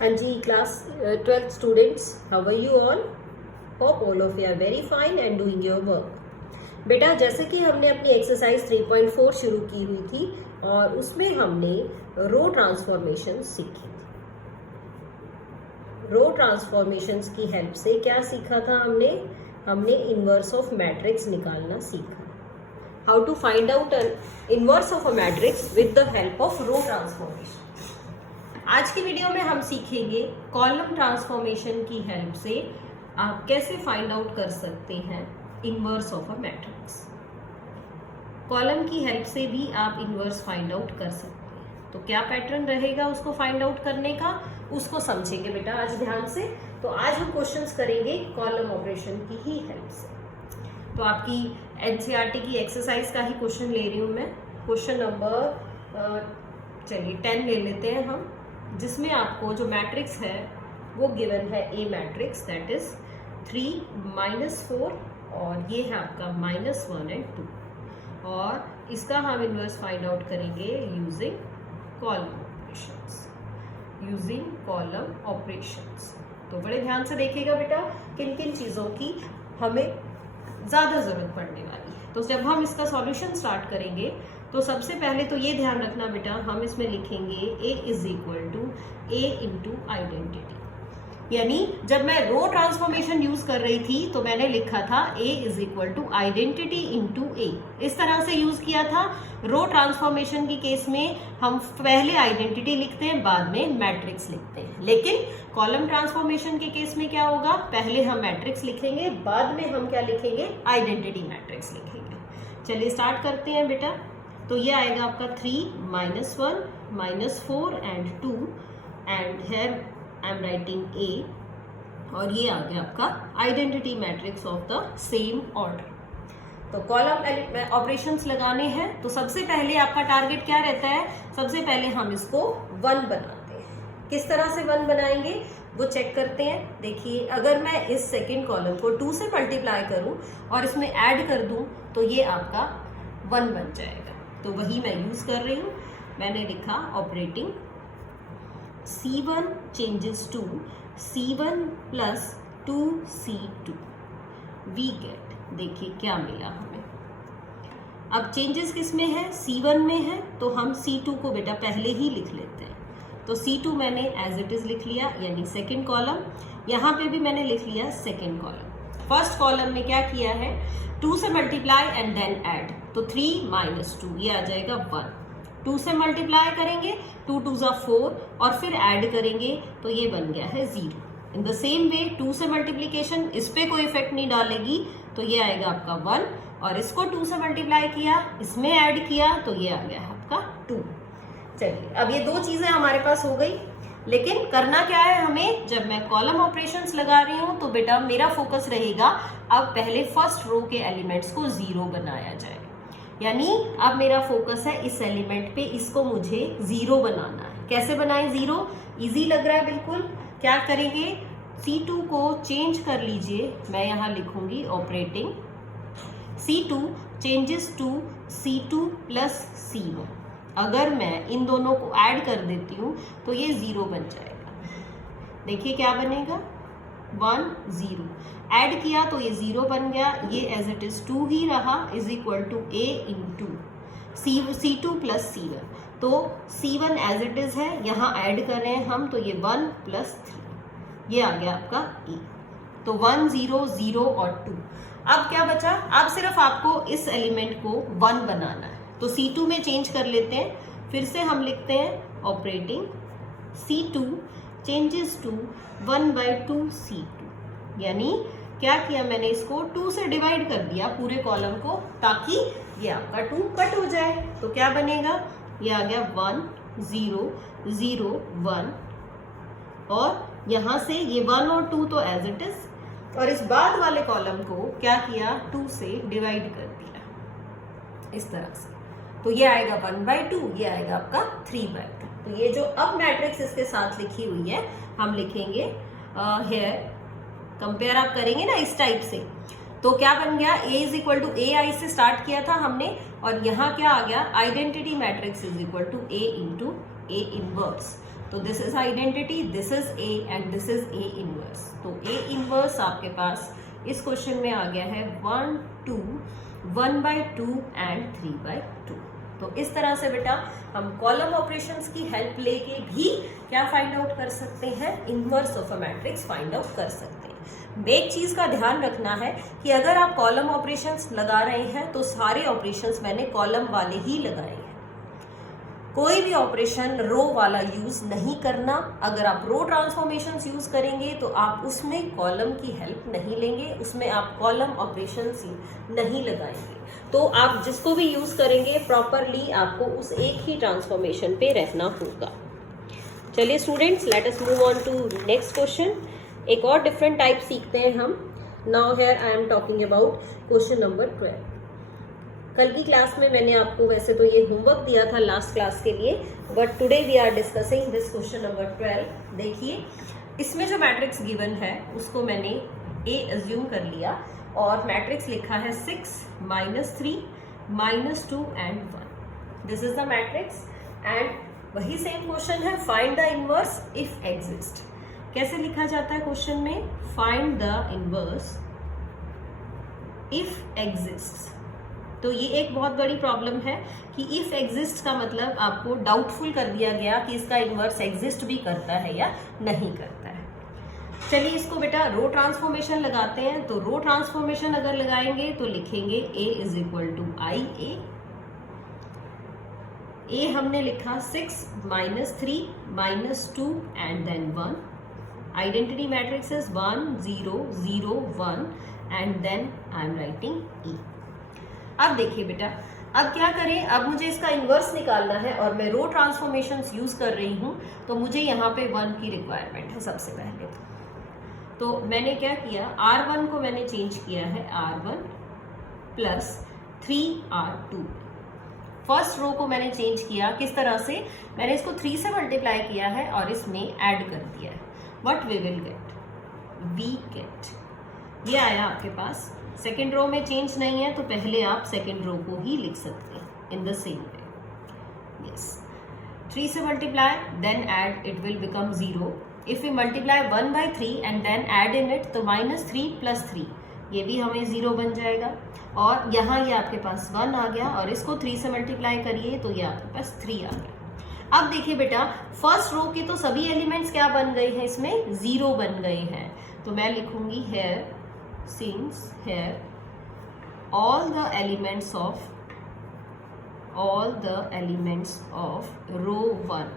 हाँ जी, class 12th students, how are you all? Hope all of you are very fine and doing your work. बेटा, जैसे कि हमने अपनी एक्सरसाइज 3.4 शुरू की हुई थी और उसमें हमने रो ट्रांसफॉर्मेशन सीखी थी। रो ट्रांसफॉर्मेशंस की हेल्प से क्या सीखा था हमने इनवर्स ऑफ मैट्रिक्स निकालना सीखा। How to find out inverse of a matrix with the help of row transformation. आज की वीडियो में हम सीखेंगे कॉलम ट्रांसफॉर्मेशन की हेल्प से आप कैसे फाइंड आउट कर सकते हैं inverse of a matrix. Column की हेल्प से भी आप इनवर्स फाइंड आउट कर सकते हैं। तो क्या पैटर्न रहेगा उसको फाइंड आउट करने का, उसको समझेंगे बेटा आज ध्यान से। तो आज हम क्वेश्चंस करेंगे कॉलम ऑपरेशन की ही हेल्प से। तो आपकी एनसीईआरटी की एक्सरसाइज का ही क्वेश्चन ले रही हूँ मैं। क्वेश्चन नंबर चलिए 10 ले लेते हैं हम, जिसमें आपको जो मैट्रिक्स है वो गिवन है ए मैट्रिक्स, दैट इज 3, -4 और ये है आपका -1 एंड 2, और इसका हम इनवर्स फाइंड आउट करेंगे यूजिंग कॉलम ऑपरेशंस। तो बड़े ध्यान से देखिएगा बेटा किन किन चीज़ों की हमें ज़्यादा ज़रूरत पड़ने वाली है। तो जब हम इसका सॉल्यूशन स्टार्ट करेंगे तो सबसे पहले तो ये ध्यान रखना बेटा, हम इसमें लिखेंगे A is equal to A into identity. यानी जब मैं रो ट्रांसफॉर्मेशन यूज कर रही थी तो मैंने लिखा था A is equal to identity into A। इस तरह से यूज किया था। रो ट्रांसफॉर्मेशन की केस में हम पहले आइडेंटिटी लिखते हैं, बाद में मैट्रिक्स लिखते हैं। लेकिन कॉलम ट्रांसफॉर्मेशन के केस में क्या होगा, पहले हम मैट्रिक्स लिखेंगे, बाद में हम क्या लिखेंगे, आइडेंटिटी मैट्रिक्स लिखेंगे। चलिए स्टार्ट करते हैं बेटा। तो ये आएगा आपका 3, -1, -4 and 2 and here I am writing A, और ये आ गया आपका identity matrix of the same order. तो कॉलम ऑपरेशंस लगाने हैं तो सबसे पहले आपका टारगेट क्या रहता है, सबसे पहले हम इसको 1 बनाते हैं। किस तरह से 1 बनाएंगे वो चेक करते हैं। देखिए, अगर मैं इस सेकेंड कॉलम को 2 से मल्टीप्लाई करूं और इसमें ऐड कर दूं तो ये आपका 1 बन जाएगा। तो वही मैं यूज कर रही हूँ। मैंने लिखा operating C1 changes to C1 plus 2C2 we get. देखिए क्या मिला हमें। अब चेंजेस किस में है, C1 में है, तो हम C2 को बेटा पहले ही लिख लेते हैं। तो C2 मैंने एज इट इज लिख लिया, यानी सेकेंड कॉलम। यहाँ पे भी मैंने लिख लिया सेकेंड कॉलम। फर्स्ट कॉलम में क्या किया है, 2 से मल्टीप्लाई एंड देन ऐड, तो 3 - 2 ये आ जाएगा 1। 2 से मल्टीप्लाई करेंगे, 2 2 ज़ा 4, और फिर ऐड करेंगे तो ये बन गया है 0। इन द सेम वे 2 से मल्टीप्लीकेशन इस पे कोई इफेक्ट नहीं डालेगी, तो ये आएगा आपका 1, और इसको 2 से मल्टीप्लाई किया, इसमें ऐड किया, तो ये आ गया है आपका 2। चलिए, अब ये दो चीजें हमारे पास हो गई। लेकिन करना क्या है हमें, जब मैं कॉलम ऑपरेशंस लगा रही हूं तो बेटा मेरा फोकस रहेगा अब पहले फर्स्ट रो के एलिमेंट्स को 0 बनाया जाए। यानी अब मेरा फोकस है इस एलिमेंट पे, इसको मुझे 0 बनाना है। कैसे बनाएं 0, इजी लग रहा है बिल्कुल। क्या करेंगे, C2 को चेंज कर लीजिए, मैं यहाँ लिखूंगी operating C2 changes to C2 plus C1। अगर मैं इन दोनों को ऐड कर देती हूँ तो ये 0 बन जाएगा। देखिए क्या बनेगा, 1 0 ऐड किया तो ये 0 बन गया, ये एज इट इज 2 ही रहा, is equal to A into C2 plus C1। तो C1 एज इट इज है, यहाँ ऐड कर रहे हैं हम, तो ये 1 + 3, ये आ गया आपका A। तो 1 0 0 और 2। अब क्या बचा, अब सिर्फ आपको इस एलिमेंट को 1 बनाना है। तो C2 में चेंज कर लेते हैं, फिर से हम लिखते हैं operating C2 changes to 1/2 C2। यानी क्या किया मैंने, इसको 2 से डिवाइड कर दिया पूरे कॉलम को, ताकि ये आपका 2 कट हो जाए। तो क्या बनेगा, ये आ गया 1 0 0 1, और यहाँ से ये 1 और 2 तो एज इट इज, और इस बाद वाले कॉलम को क्या किया, 2 से डिवाइड कर दिया इस तरह से। तो ये आएगा 1/2, ये आएगा आपका 3/2। तो ये जो अब मैट्रिक्स इसके साथ लिखी हुई है, हम लिखेंगे हेयर, कंपेयर आप करेंगे ना इस टाइप से, तो क्या बन गया, A is equal to AI से स्टार्ट किया था हमने, और यहाँ क्या आ गया, identity matrix is equal to A into A inverse. तो this is identity, this is A and this is A inverse. तो ए इनवर्स आपके पास इस क्वेश्चन में आ गया है 1 2 1/2 एंड 3/2। तो इस तरह से बेटा हम कॉलम ऑपरेशंस की हेल्प लेके भी क्या फाइंड आउट कर सकते हैं, inverse of a matrix find out कर सकते हैं। एक चीज का ध्यान रखना है कि अगर आप कॉलम ऑपरेशंस लगा रहे हैं तो सारे ऑपरेशंस मैंने कॉलम वाले ही लगाए हैं, कोई भी ऑपरेशन रो वाला यूज नहीं करना। अगर आप रो ट्रांसफॉर्मेशंस यूज करेंगे तो आप उसमें कॉलम की हेल्प नहीं लेंगे, उसमें आप कॉलम ऑपरेशंस नहीं लगाएंगे। तो आप जिसको भी यूज करेंगे प्रॉपरली आपको उस एक ही ट्रांसफॉर्मेशन पे रहना होगा। चलिए students, let us move on to next question. एक और डिफरेंट टाइप सीखते हैं हम। Now here I am talking about question number 12। कल की क्लास में मैंने आपको वैसे तो ये होमवर्क दिया था लास्ट क्लास के लिए, but today we are discussing this question number 12। देखिए इसमें जो मैट्रिक्स गिवन है उसको मैंने ए अज्यूम कर लिया और मैट्रिक्स लिखा है 6 -3 -2 and 1। This is the matrix and वही सेम क्वेश्चन है, find the inverse if exist. कैसे लिखा जाता है क्वेश्चन में, find the inverse if exist. तो ये एक बहुत बड़ी प्रॉब्लम है कि इफ एग्जिस्ट का मतलब आपको डाउटफुल कर दिया गया कि इसका इनवर्स एग्जिस्ट भी करता है या नहीं करता है। चलिए इसको बेटा रो ट्रांसफॉर्मेशन लगाते हैं। तो रो ट्रांसफॉर्मेशन अगर लगाएंगे तो लिखेंगे A is equal to I A हमने लिखा 6 -3 -2 and then 1। Identity matrix is 1 0 0 1 and then I am writing E। अब देखिए बेटा, अब क्या करें, अब मुझे इसका इन्वर्स निकालना है और मैं रो ट्रांसफॉर्मेशंस यूज कर रही हूं, तो मुझे यहाँ पे 1 की रिक्वायरमेंट है सबसे पहले। तो मैंने क्या किया, R1 को मैंने चेंज किया है R1 plus 3R2। First row को मैंने चेंज किया, किस तरह से, मैंने इसको 3 से मल्टीप्लाई किया है और इसमें ऐड कर दिया है। What we will get, we get, ये आया आपके पास। सेकेंड रो में चेंज नहीं है तो पहले आप सेकेंड रो को ही लिख सकते हैं in the same way. Yes, 3 से multiply then add, it will become 0। If we multiply 1/3 and then add in it, तो -3 + 3 ये भी हमें 0 बन जाएगा। और यहाँ ये आपके पास 1 आ गया और इसको 3 से मल्टीप्लाई करिए तो ये आपके पास 3 आ गया। अब देखिए बेटा, फर्स्ट रो के तो सभी एलिमेंट्स क्या बन गए हैं, इसमें 0 बन गए हैं। तो मैं लिखूंगी hair, since here all the elements of row 1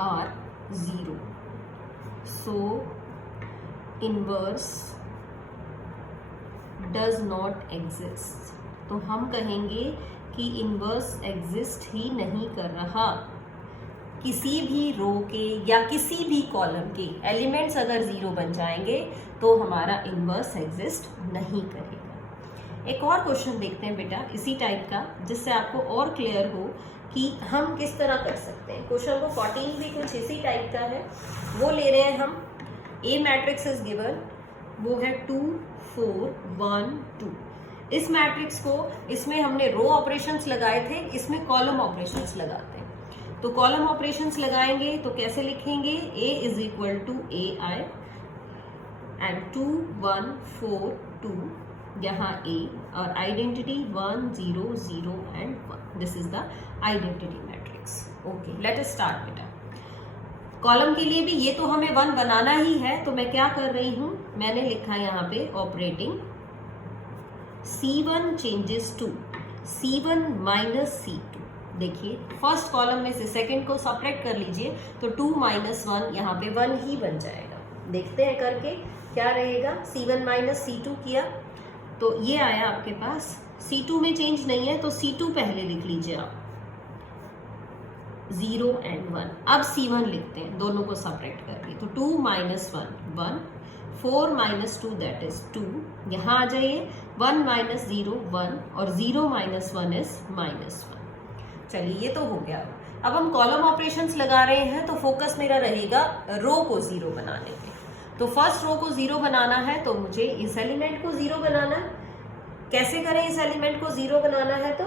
are 0, so inverse does not exist। तो हम कहेंगे कि इनवर्स एग्जिस्ट ही नहीं कर रहा। किसी भी रो के या किसी भी कॉलम के एलिमेंट्स अगर 0 बन जाएंगे तो हमारा इनवर्स एग्जिस्ट नहीं करेगा। एक और क्वेश्चन देखते हैं बेटा इसी टाइप का, जिससे आपको और क्लियर हो कि हम किस तरह कर सकते हैं। क्वेश्चन को 14 भी कुछ इसी टाइप का है, वो ले रहे हैं हम। ए मैट्रिक्स इज गिवन, वो है 2 4 1 2। इस मैट्रिक्स को, इसमें हमने रो ऑपरेशंस लगाए थे, इसमें कॉलम ऑपरेशंस लगाते हैं। तो कॉलम ऑपरेशंस लगाएंगे तो कैसे लिखेंगे, A is equal to AI and 2 1 4 2, यहाँ A और identity 1 0 0 and 1। This is the identity matrix. Okay, let us start बेटा। कॉलम के लिए भी ये तो हमें 1 बनाना ही है, तो मैं क्या कर रही हूं, मैंने लिखा यहाँ पे operating C1 changes to C1 - C2। देखिए फर्स्ट कॉलम में से सेकंड को सपरेट कर लीजिए तो 2 - 1 यहाँ पे 1 ही बन जाएगा। देखते हैं करके क्या रहेगा, C1 - C2 किया तो ये आया आपके पास। C2 में चेंज नहीं है तो C2 पहले लिख लीजिए आप, 0 एंड 1। अब C1 लिखते हैं, दोनों को सपरेट करके, तो 2 - 1 1, 4 - 2 दैट इज 2। यहाँ आ जाइए, 1 - 0 1 और 0 - 1 इज -1। चलिए ये तो हो गया। अब हम कॉलम ऑपरेशंस लगा रहे हैं तो फोकस मेरा रहेगा रो को 0 बनाने पे। तो फर्स्ट रो को 0 बनाना है तो मुझे इस एलिमेंट को 0 बनाना है। कैसे करें, इस एलिमेंट को 0 बनाना है तो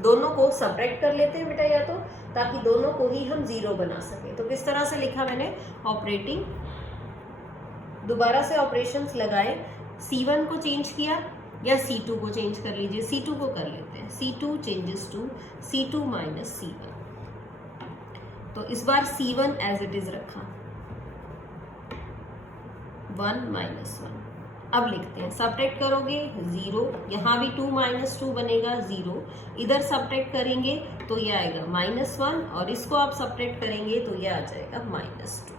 दोनों को सब्ट्रैक्ट कर लेते हैं बेटा, या तो ताकि दोनों को ही हम 0 बना सकें। तो किस तरह से लिखा मैंने, ऑपरेटिंग, दोबारा से ऑपरेशंस लगाए, C1 को चेंज किया या C2 को चेंज कर लीजिए, C2 को कर लेते हैं, C2 changes to C2 minus C1। तो इस बार C1 एज इट इज रखा, 1 माइनस 1। अब लिखते हैं, सब्ट्रैक्ट करोगे 0, यहाँ भी 2 माइनस 2 बनेगा 0, इधर सब्ट्रैक्ट करेंगे तो ये आएगा -1 और इसको आप सब्ट्रैक्ट करेंगे तो ये आ जाएगा -2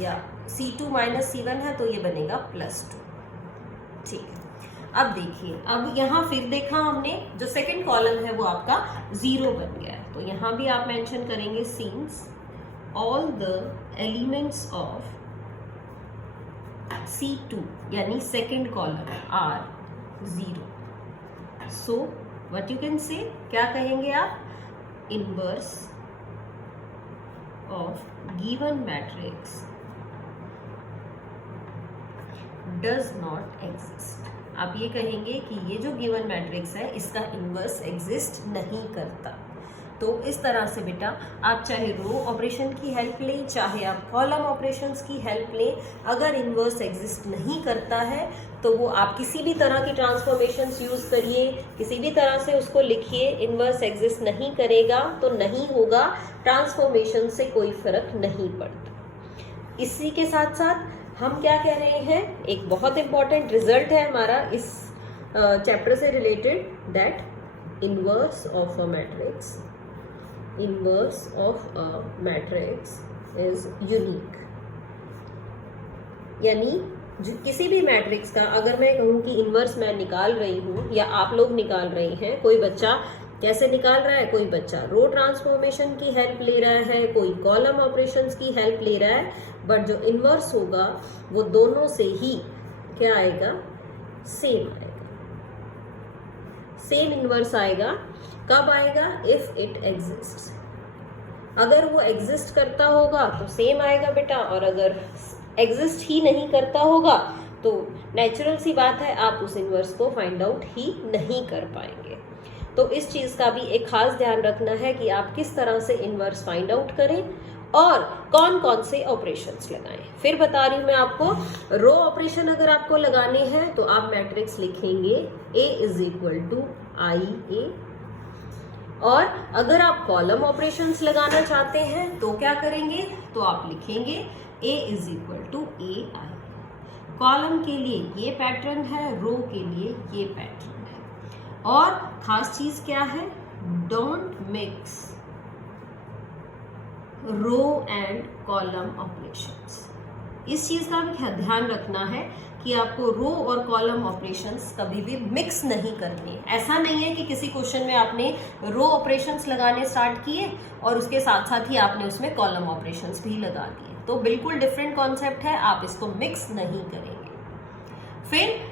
या C2 माइनस C1 है तो ये बनेगा +2। ठीक है, अब देखिए, अब यहाँ फिर देखा हमने जो सेकंड कॉलम है वो आपका 0 बन गया है। तो यहाँ भी आप मेंशन करेंगे since all the elements of C2 यानी second column are 0। So what you can say, क्या कहेंगे आप, inverse of given matrix does not exist. आप ये कहेंगे कि ये जो गिवन मैट्रिक्स है इसका इनवर्स एग्जिस्ट नहीं करता। तो इस तरह से बेटा आप चाहे रो ऑपरेशन की हेल्प लें, चाहे आप कॉलम ऑपरेशंस की हेल्प लें, अगर इनवर्स एग्जिस्ट नहीं करता है तो वो आप किसी भी तरह की ट्रांसफॉर्मेशंस यूज करिए, किसी भी तरह से उसको लिखिए, इनवर्स एग्जिस्ट नहीं करेगा तो नहीं होगा, ट्रांसफॉर्मेशन से कोई फर्क नहीं पड़ता। इसी के साथ साथ हम क्या कह रहे हैं, एक बहुत इंपॉर्टेंट रिजल्ट है हमारा इस चैप्टर से related, that inverse of a matrix, inverse of a matrix is unique. यानी जो किसी भी मैट्रिक्स का अगर मैं कहूँ कि इनवर्स मैं निकाल रही हूँ या आप लोग निकाल रहे हैं, कोई बच्चा कैसे निकाल रहा है, कोई बच्चा रो ट्रांसफॉर्मेशन की हेल्प ले रहा है, कोई कॉलम ऑपरेशंस की हेल्प ले रहा है, बट जो इनवर्स होगा वो दोनों से ही क्या आएगा, सेम आएगा। सेम इनवर्स आएगा, कब आएगा, इफ इट एग्जिस्ट्स। अगर वो एग्जिस्ट करता होगा तो सेम आएगा बेटा, और अगर एग्जिस्ट ही नहीं करता होगा तो नेचुरल सी बात है आप उस इनवर्स को फाइंड आउट ही नहीं कर पाएंगे। तो इस चीज का भी एक खास ध्यान रखना है कि आप किस तरह से इनवर्स फाइंड आउट करें और कौन कौन से ऑपरेशंस लगाएं। फिर बता रही हूं मैं आपको, रो ऑपरेशन अगर आपको लगाने हैं तो आप मैट्रिक्स लिखेंगे A is equal to IA, और अगर आप कॉलम ऑपरेशंस लगाना चाहते हैं तो क्या करेंगे, तो आप लिखेंगे A is equal to AI। Column के लिए ये पैटर्न है, रो के लिए ये पैटर्न है। और खास चीज क्या है, don't mix row and column operations. इस चीज का भी ध्यान रखना है कि आपको रो और कॉलम ऑपरेशंस कभी भी मिक्स नहीं करने। ऐसा नहीं है कि किसी क्वेश्चन में आपने रो ऑपरेशंस लगाने स्टार्ट किए और उसके साथ साथ ही आपने उसमें कॉलम ऑपरेशंस भी लगा दिए, तो बिल्कुल डिफरेंट कॉन्सेप्ट है, आप इसको मिक्स नहीं करेंगे।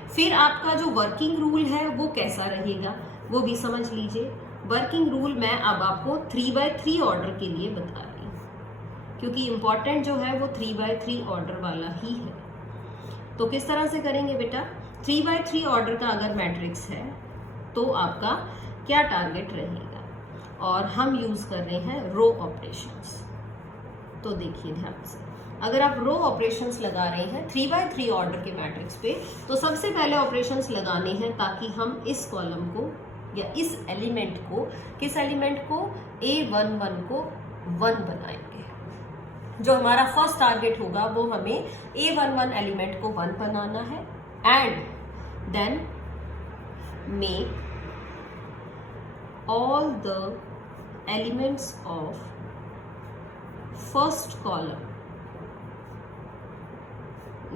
फिर आपका जो वर्किंग रूल है वो कैसा रहेगा वो भी समझ लीजिए। वर्किंग रूल मैं अब आपको 3x3 ऑर्डर के लिए बता रही हूँ, क्योंकि इंपॉर्टेंट जो है वो 3x3 ऑर्डर वाला ही है। तो किस तरह से करेंगे बेटा, 3x3 ऑर्डर का अगर मैट्रिक्स है तो आपका क्या टारगेट रहेगा, और हम यूज कर रहे हैं रो ऑपरेशंस। तो देखिए ध्यान से, अगर आप रो ऑपरेशंस लगा रहे हैं 3x3 ऑर्डर के मैट्रिक्स पे, तो सबसे पहले ऑपरेशंस लगाने हैं ताकि हम इस कॉलम को या इस एलिमेंट को, किस एलिमेंट को, A11 को 1 बनाएंगे। जो हमारा फर्स्ट टारगेट होगा वो हमें A11 एलिमेंट को 1 बनाना है, and then make all the elements of first column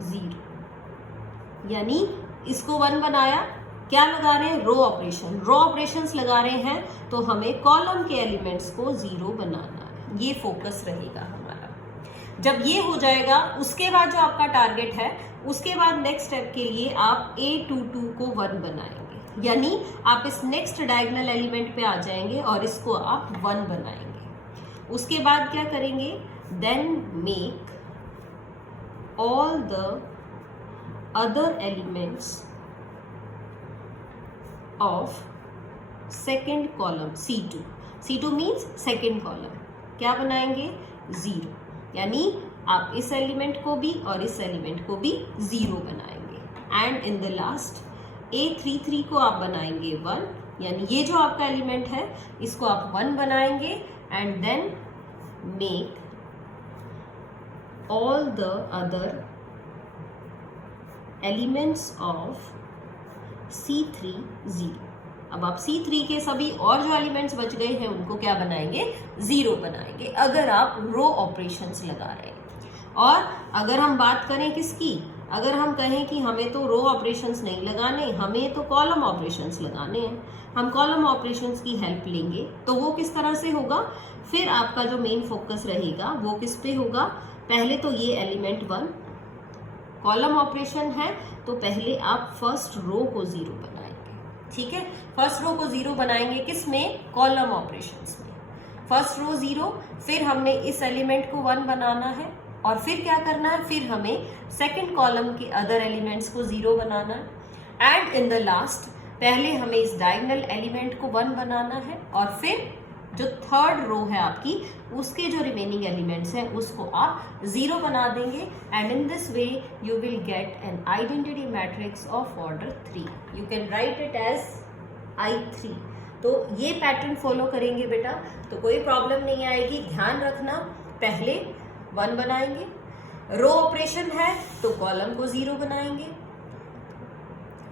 0। यानी इसको 1 बनाया, क्या लगा रहे हैं, रो ऑपरेशन, रो ऑपरेशंस लगा रहे हैं तो हमें कॉलम के एलिमेंट्स को 0 बनाना है, ये फोकस रहेगा हमारा। जब ये हो जाएगा उसके बाद जो आपका टारगेट है, उसके बाद नेक्स्ट स्टेप के लिए आप A22 को 1 बनाएंगे, यानी आप इस नेक्स्ट डायगोनल एलिमेंट पे आ जाएंगे और इसको आप 1 बनाएंगे। उसके बाद क्या करेंगे, then make all the other elements of second column C2। C2 means second column, क्या बनाएंगे 0, यानी आप इस एलिमेंट को भी और इस एलिमेंट को भी 0 बनाएंगे। And in the last A33 को आप बनाएंगे 1, यानी ये जो आपका एलिमेंट है इसको आप 1 बनाएंगे and then make all the other elements of C3 0। अब आप C3 के सभी और जो एलिमेंट्स बच गए हैं उनको क्या बनाएंगे 0 बनाएंगे, अगर आप रो ऑपरेशंस लगा रहे हैं। और अगर हम बात करें किसकी, अगर हम कहें कि हमें तो रो ऑपरेशंस नहीं लगाने, हमें तो कॉलम ऑपरेशंस लगाने हैं, हम कॉलम ऑपरेशंस की हेल्प लेंगे, तो वो किस तरह से होगा, फिर आपका जो मेन फोकस रहेगा वो किस पे होगा, पहले तो ये एलिमेंट 1 कॉलम ऑपरेशन है, तो पहले आप फर्स्ट रो को 0 बनाएंगे, ठीक है। फर्स्ट रो को 0 बनाएंगे किस में, कॉलम ऑपरेशंस में। फर्स्ट रो 0, फिर हमने इस एलिमेंट को 1 बनाना है और फिर क्या करना है, फिर हमें सेकंड कॉलम के अदर एलिमेंट्स को 0 बनाना है। एंड इन द लास्ट पहले हमें इस डायगोनल एलिमेंट को 1 बनाना है और फिर जो थर्ड रो है आपकी उसके जो रिमेनिंग एलिमेंट्स हैं उसको आप 0 बना देंगे। And in this way you will get an identity matrix of order 3। You can write it as I3। तो ये पैटर्न फॉलो करेंगे बेटा तो कोई प्रॉब्लम नहीं आएगी। ध्यान रखना, पहले 1 बनाएंगे, रो ऑपरेशन है तो कॉलम को 0 बनाएंगे,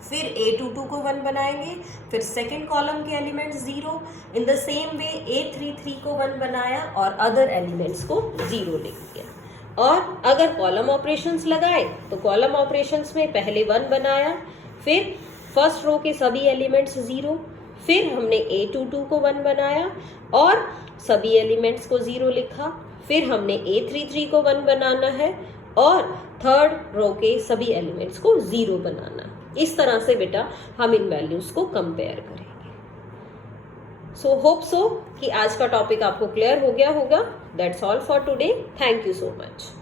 फिर A22 को 1 बनाएंगे, फिर सेकंड कॉलम के elements 0, in the same way A33 को 1 बनाया और अदर एलिमेंट्स को 0 लिख दिया। और अगर कॉलम ऑपरेशंस लगाए तो कॉलम ऑपरेशंस में पहले 1 बनाया, फिर फर्स्ट रो के सभी एलिमेंट्स 0, फिर हमने A22 को 1 बनाया और सभी एलिमेंट्स को 0 लिखा, फिर हमने A33 को 1 बनाना है और थर्ड रो के सभी एलिमेंट्स को 0 बनाना। इस तरह से बेटा हम इन वैल्यूज को कंपेयर करेंगे। सो होप सो कि आज का टॉपिक आपको क्लियर हो गया होगा। That's all for today. Thank you so much.